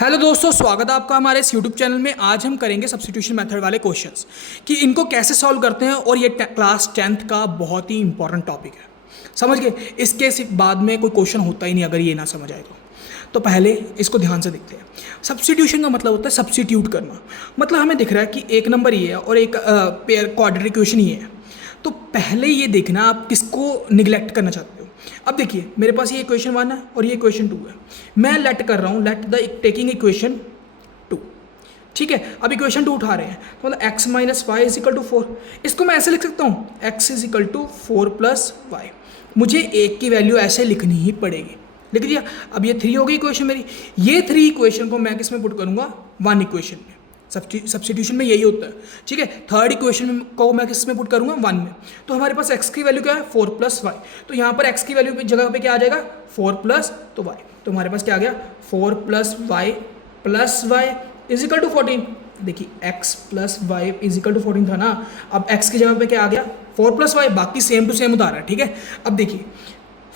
Hello दोस्तों, स्वागत है आपका हमारे इस यूट्यूब चैनल में। आज हम करेंगे सब्स्टिट्यूशन मेथड वाले क्वेश्चंस कि इनको कैसे सॉल्व करते हैं, और ये क्लास 10th का बहुत ही इंपॉर्टेंट टॉपिक है। समझ गए? इसके बाद में कोई क्वेश्चन होता ही नहीं अगर ये ना समझ आए तो पहले इसको ध्यान से देखते हैं। सब्स्टिट्यूशन का मतलब होता है सब्स्टिट्यूट करना। मतलब हमें दिख रहा है कि एक नंबर ये है और एक पेयर क्वाड्रेटिक इक्वेशन ये है, तो पहले ये देखना आप किसको निगलेक्ट करना चाहते हो। अब देखिए, मेरे पास ये इक्वेशन 1 है और ये इक्वेशन 2 है। मैं लेट कर रहा हूँ, लेट द टेकिंग इक्वेशन 2। ठीक है, अब इक्वेशन 2 उठा रहे हैं तो मतलब x minus y is equal to 4। इसको मैं ऐसे लिख सकता हूँ, x is equal to 4 plus y. मुझे एक की वैल्यू ऐसे लिखनी ही पड़ेगी। लिख दिया। अब ये 3 हो गई इक्वेशन मेरी। ये 3 इक्वेशन को मैं किस में पुट करूँगा? 1 इक्वेशन में। सब्स्टिट्यूशन में यही होता है। ठीक है, थर्ड इक्वेशन को मैं किस में पुट करूँगा? 1 में। तो हमारे पास x की वैल्यू क्या है? 4 प्लस वाई। तो यहाँ पर x की वैल्यू की जगह पे क्या आ जाएगा? 4 प्लस तो y। तो हमारे पास क्या आ गया? 4 plus y is equal to 14। देखिए, x plus y is equal to 14 था ना। अब x की जगह पे क्या आ गया? 4 प्लस वाई। बाकी सेम टू सेम उतारा है। ठीक है, अब देखिए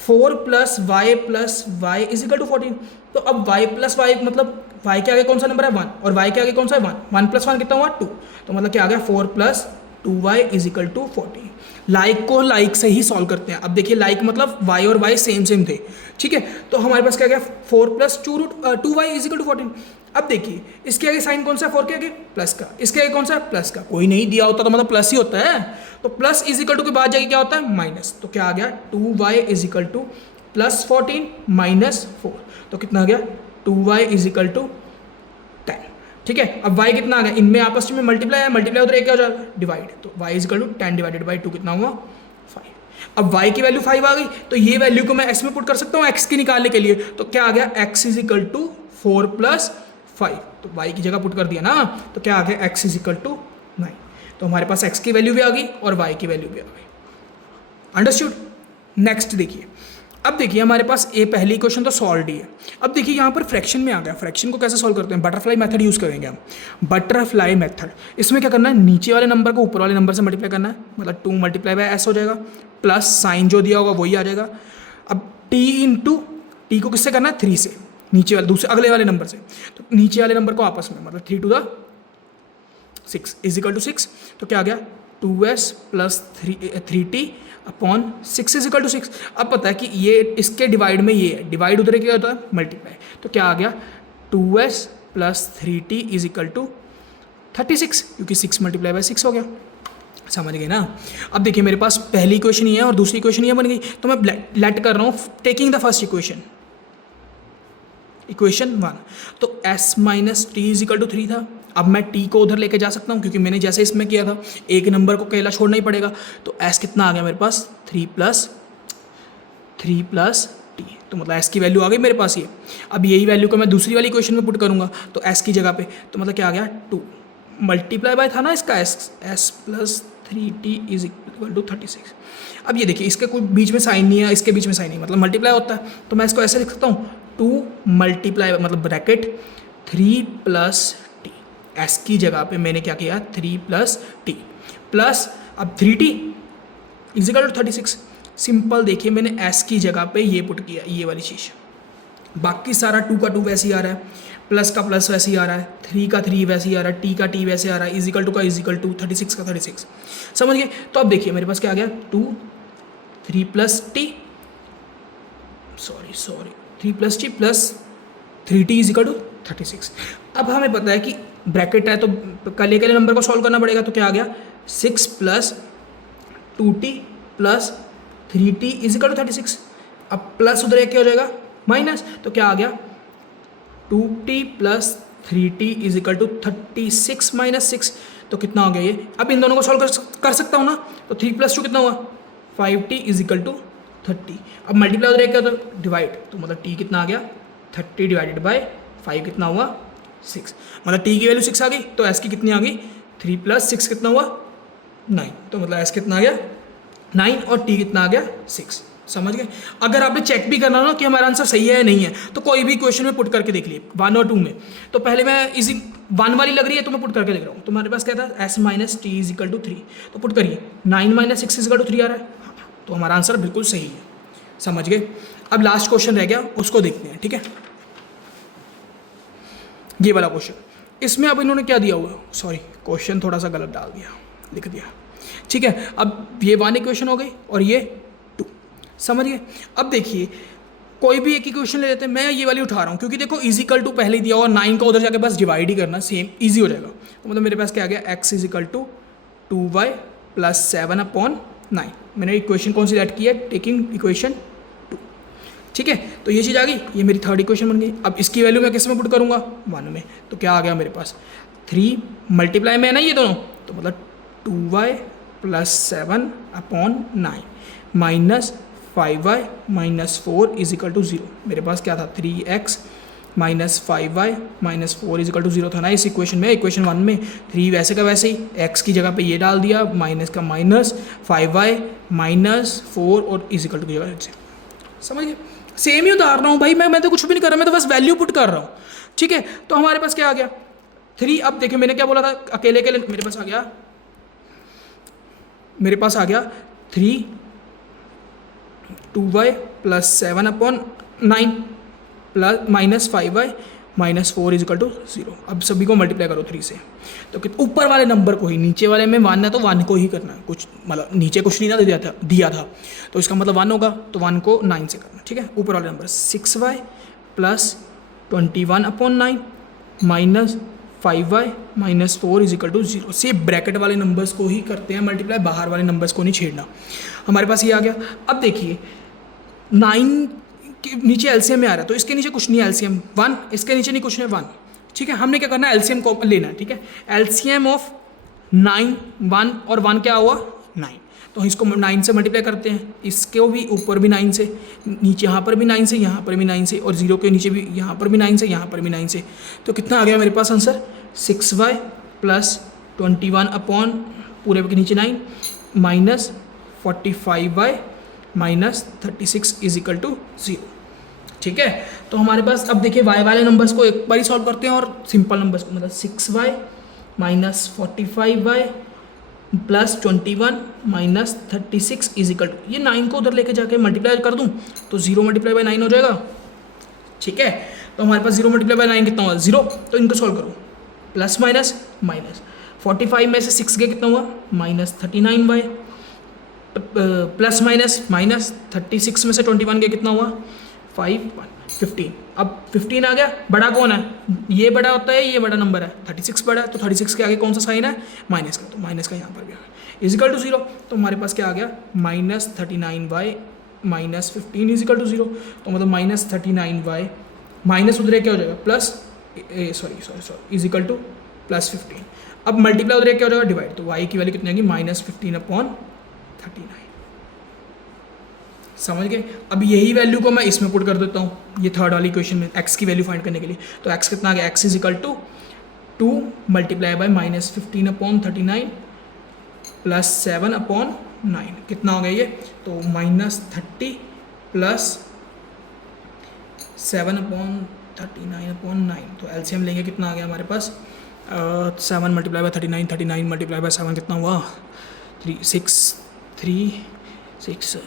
4 plus y is equal to 14। तो अब y प्लस वाई मतलब y के आगे कौन सा नंबर है? 1, और y के आगे कौन सा है? 1। 1 प्लस 1 कितना हुआ? 2। तो मतलब क्या आ गया? 4 plus 2y is equal to 14। Like को लाइक से ही सॉल्व करते हैं। अब देखिए, लाइक मतलब y और y सेम सेम थे। ठीक है, तो हमारे पास क्या गया? 4 plus 2y is equal to 14। अब देखिए, इसके आगे साइन कौन सा है? 4 के आगे प्लस का। इसके आगे कौन सा है? प्लस का। कोई नहीं दिया होता तो मतलब प्लस ही होता है। तो प्लस इज इक्वल टू के बाद जाके क्या होता है? माइनस। तो क्या आ गया? 2y is equal two plus 14 minus 4। तो कितना आ गया? 2y is equal to 10। ठीक है, अब y कितना आ गया? इनमें आपस में मल्टीप्लाई है, मल्टीप्लाई उधर एक क्या हो जाएगा? डिवाइड। तो y is equal to 10 divided by 2 कितना हुआ? 5। अब y की वैल्यू 5 आ गई, तो ये वैल्यू को मैं x में पुट कर सकता हूँ x की निकालने के लिए। तो क्या आ गया? x is equal to 4 plus 5। तो y की जगह पुट कर दिया ना, तो क्या आ गया? x is equal to 9। तो हमारे पास x की वैल्यू भी आ गई और y की वैल्यू भी आ गई। अंडरस्टूड? नेक्स्ट देखिए, अब देखिए हमारे पास ये पहली क्वेश्चन तो सॉल्व ही है। अब देखिए यहाँ पर फ्रैक्शन में आ गया। फ्रैक्शन को कैसे सॉल्व करते हैं? बटरफ्लाई मेथड यूज़ करेंगे हम। बटरफ्लाई मेथड, इसमें क्या करना है? नीचे वाले नंबर को ऊपर वाले नंबर से मल्टीप्लाई करना है। मतलब 2 मल्टीप्लाई बाय एस हो जाएगा, प्लस साइन जो दिया होगा वही आ जाएगा। अब टी इंटू टी को किससे करना है? 3 से, नीचे वाले दूसरे अगले वाले नंबर से। तो नीचे वाले नंबर को आपस में, मतलब 3 to the 6 is equal to 6। तो क्या आ गया? 2s plus 3t upon 6 is equal to 6। अब पता है कि ये इसके डिवाइड में ये है, डिवाइड उधर क्या होता है? मल्टीप्लाई। तो क्या आ गया? 2s plus 3t is equal to 36, क्योंकि 6 मल्टीप्लाई बाई 6 हो गया। समझ गए ना? अब देखिए, मेरे पास पहली इक्वेशन ये है और दूसरी इक्वेशन ये बन गई। तो मैं लेट कर रहा हूँ टेकिंग द फर्स्ट इक्वेशन 1। तो s minus t is equal to 3 था। अब मैं t को उधर लेके जा सकता हूँ, क्योंकि मैंने जैसे इसमें किया था एक नंबर को अकेला छोड़ना ही पड़ेगा। तो s कितना आ गया मेरे पास? 3 प्लस टी। तो मतलब s की वैल्यू आ गई मेरे पास ये। अब यही वैल्यू को मैं दूसरी वाली इक्वेशन में पुट करूँगा, तो s की जगह पे तो मतलब क्या आ गया? 2 मल्टीप्लाई बाय था ना इसका s plus 3t is equal to 36। अब ये देखिए, इसके कोई बीच में साइन नहीं है, इसके बीच में साइन नहीं, मतलब मल्टीप्लाई होता है। तो मैं इसको ऐसे लिख सकता हूँ, 2 मल्टीप्लाई मतलब ब्रैकेट 3 प्लस टी। एस की जगह पे मैंने क्या किया? 3 प्लस टी प्लस अब 3t is equal to 36। Simple. देखिए, मैंने एस की जगह पे ये पुट किया, ये वाली चीज़। बाकी सारा 2 का 2 वैसे ही आ रहा है, प्लस का प्लस वैसे ही आ रहा है, 3 का 3 वैसे ही आ रहा है, टी का टी वैसे आ रहा है, इज इक्वल टू का इज इक्वल टू, 36 का 36। समझ गए? तो अब देखिए मेरे पास क्या आ गया? 3 plus t, sorry 3 plus t plus 3t is equal to 36। अब हमें पता है कि ब्रैकेट है तो कल के नंबर को सॉल्व करना पड़ेगा। तो क्या आ गया? 6 plus 2t plus 3t is equal to 36। अब प्लस उधर एक क्या हो जाएगा? माइनस। तो क्या आ गया? 2t plus 3t is equal to 36 minus 6। तो कितना हो गया ये? अब इन दोनों को सॉल्व कर सकता हूँ ना। तो 3 प्लस 2 कितना हुआ? 5t is equal to 30। अब मल्टीप्लाई उधर एक क्या होता है? डिवाइड। तो मतलब t कितना आ गया? 30 डिवाइडेड बाई 5 कितना हुआ? 6। मतलब t की वैल्यू 6 आ गई, तो s की कितनी आ गई? 3 प्लस 6 कितना हुआ? 9। तो मतलब s कितना आ गया? 9 और t कितना आ गया? 6। समझ गए? अगर आपने चेक भी करना ना कि हमारा आंसर सही है या नहीं है, तो कोई भी क्वेश्चन में पुट करके देख लिए 1 और 2 में। तो पहले मैं इजी 1 वाली लग रही है तो मैं पुट करके देख रहा हूँ। तो हमारे पास क्या था? s minus t is equal to 3। तो पुट करिए, 9 माइनस 6 इज इक्वल टू 3 आ रहा है। हाँ, तो हमारा आंसर बिल्कुल सही है। समझ गए? अब लास्ट क्वेश्चन रह गया, उसको देखते हैं। ठीक है, ये वाला क्वेश्चन, इसमें अब इन्होंने क्या दिया हुआ, सॉरी क्वेश्चन थोड़ा सा गलत डाल दिया, लिख दिया, ठीक है। अब ये 1 इक्वेशन हो गई और ये 2, समझिए। अब देखिए कोई भी एक इक्वेशन ले लेते हैं, मैं ये वाली उठा रहा हूँ क्योंकि देखो इजिकल टू पहले ही दिया और 9 का उधर जाके बस डिवाइड ही करना, सेम ईजी हो जाएगा। तो मतलब मेरे पास क्या आ गया, x is equal to 2y plus 7/9। मैंने इक्वेशन कौन सी ऐड की है, टेकिंग इक्वेशन 2, ठीक है। तो ये चीज़ आ गई, ये मेरी थर्ड इक्वेशन बन गई। अब इसकी वैल्यू मैं किस में पुट करूँगा, 1 में। तो क्या आ गया मेरे पास, 3 मल्टीप्लाई में है ना ये दोनों, तो मतलब 2y plus 7/9 minus 5y minus 4 is equal to 0। मेरे पास क्या था, 3x minus 5y minus 4 is equal to 0 था ना इस इक्वेशन में। इक्वेशन 1 में 3 वैसे का वैसे ही, x की जगह पे ये डाल दिया, माइनस का माइनस 5y माइनस 4 और इजिकल टू की जगह x, समझ गए। सेम ही उतार रहा हूँ भाई, मैं तो कुछ भी नहीं कर रहा, मैं तो बस वैल्यू पुट कर रहा हूँ, ठीक है। तो हमारे पास क्या आ गया, 3। अब देखिए मैंने क्या बोला था, अकेले के लिए मेरे पास आ गया 3 2y plus 7/9 plus minus 5y minus 4 is equal to 0। अब सभी को मल्टीप्लाई करो 3 से, तो ऊपर वाले नंबर को ही, नीचे वाले में 1 है तो 1 को ही करना है, कुछ मतलब नीचे कुछ नहीं ना दिया था तो इसका मतलब 1 होगा, तो 1 को 9 से करना, ठीक है। ऊपर वाले number 6y plus 21/9 minus 5y minus 4 is equal to 0। से ब्रैकेट वाले नंबर्स को ही करते हैं मल्टीप्लाई, बाहर वाले नंबर्स को नहीं छेड़ना। हमारे पास ये आ गया। अब देखिए 9 के नीचे एलसीएम में आ रहा है, तो इसके नीचे कुछ नहीं है, एलसीएम 1, इसके नीचे नहीं कुछ है 1, ठीक है। हमने क्या करना है, एलसीएम को लेना है, ठीक है। एलसीएम ऑफ 9 1 और 1 क्या हुआ, 9, तो इसको 9 से मल्टीप्लाई करते हैं, इसको भी ऊपर भी 9 से, नीचे यहाँ पर भी 9 से, यहाँ पर भी 9 से, और 0 के नीचे भी यहाँ पर भी 9 से, यहाँ पर भी 9 से। तो कितना आ गया मेरे पास आंसर, 6y प्लस 21 अपॉन पूरे के नीचे 9 minus 45y minus 36 is equal to 0, ठीक है। तो हमारे पास अब देखिए y वाले नंबर्स को एक बार ही सॉल्व करते हैं और सिंपल नंबर्स को, मतलब 6y minus 45y plus 21 minus 36 is equal to, ये 9 को उधर लेके जाके मल्टीप्लाई कर दूं तो 0 मल्टीप्लाई बाय 9 हो जाएगा, ठीक है। तो हमारे पास 0 मल्टीप्लाई बाय 9 कितना हुआ, 0। तो इनको सॉल्व करो, प्लस माइनस माइनस 45 में से 6 गए कितना हुआ, minus 39y plus minus minus 36 में से 21 गए कितना हुआ, 15। अब 15 आ गया, बड़ा कौन है, ये बड़ा होता है, ये बड़ा नंबर है, 36 बड़ा है, तो 36 के आगे कौन सा साइन है, माइनस का, तो माइनस का यहाँ पर भी आ गया इजिकल टू 0। तो हमारे पास क्या आ गया, minus 39y minus 15 is equal to 0। तो मतलब माइनस 39y माइनस उधर क्या हो जाएगा, plus sorry is equal to plus 15। अब मल्टीप्लाई उधर क्या हो जाएगा, डिवाइड, तो y की वैल्यू कितनी आएगी, माइनस 15/39, समझ गए। अब यही वैल्यू को मैं इसमें पुट कर देता हूँ, ये थर्ड वाली इक्वेशन में x की वैल्यू फाइंड करने के लिए। तो x कितना आ गया, x is equal to 2 multiply by minus 15/39 plus 7/9, कितना हो गया ये, तो माइनस 30 प्लस 7/39/9। तो एलसीएम लेंगे, कितना आ गया हमारे पास, 7 मल्टीप्लाई बाय 39, 39 मल्टीप्लाई बाय 7 कितना हुआ, 6 21 27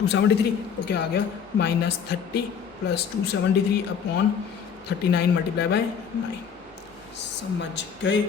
273। तो क्या आ गया, माइनस 30 प्लस 273/39 मल्टीप्लाई बाय 9, समझ गए।